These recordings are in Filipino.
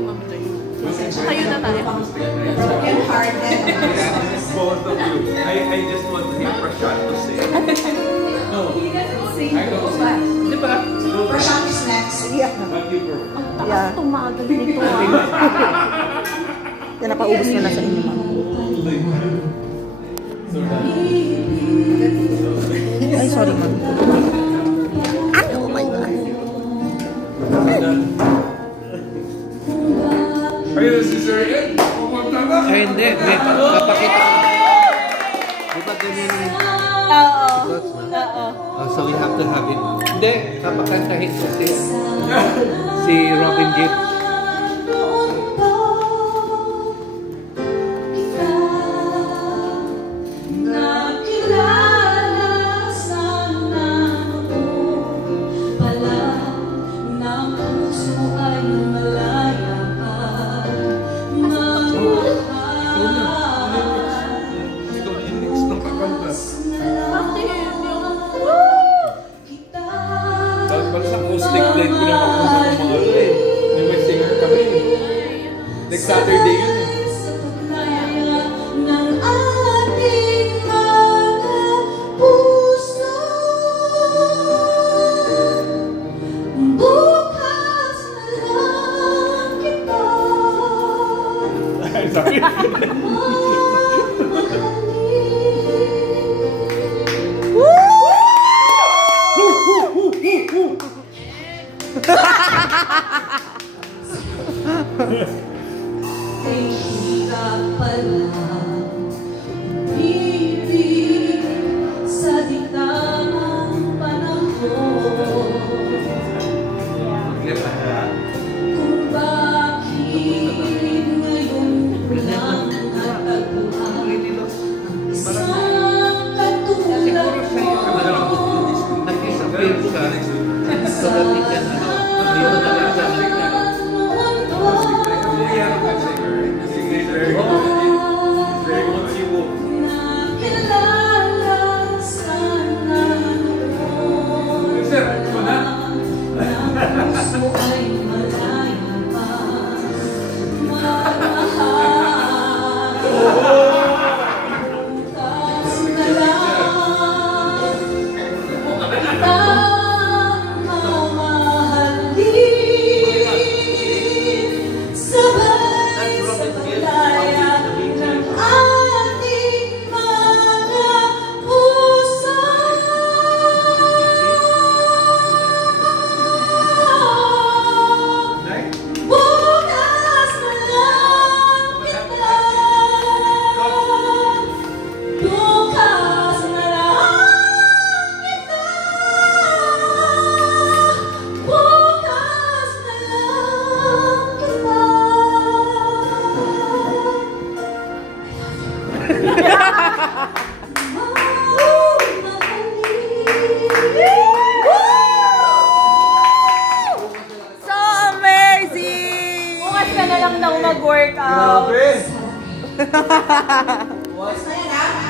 Kayo na tayo. Both of you. I just want to hear Prashant to say. No. I don't sing. Diba? Prashant is next. Yeah. But you were. Ang takas tumagal nito Yan, napaubos niya na sa inyo, ma'am. Ay, sorry, ma'am. Ano? Oh my God. Are you the cesarean? Ay, hindi. May papakita ko. Di ba ganyan yung results na? Oo. So we have to have it. Hindi, papakantahin ko si Robin Gibb. Next Saturday yun eh. Sorry.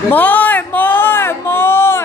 More! More! More!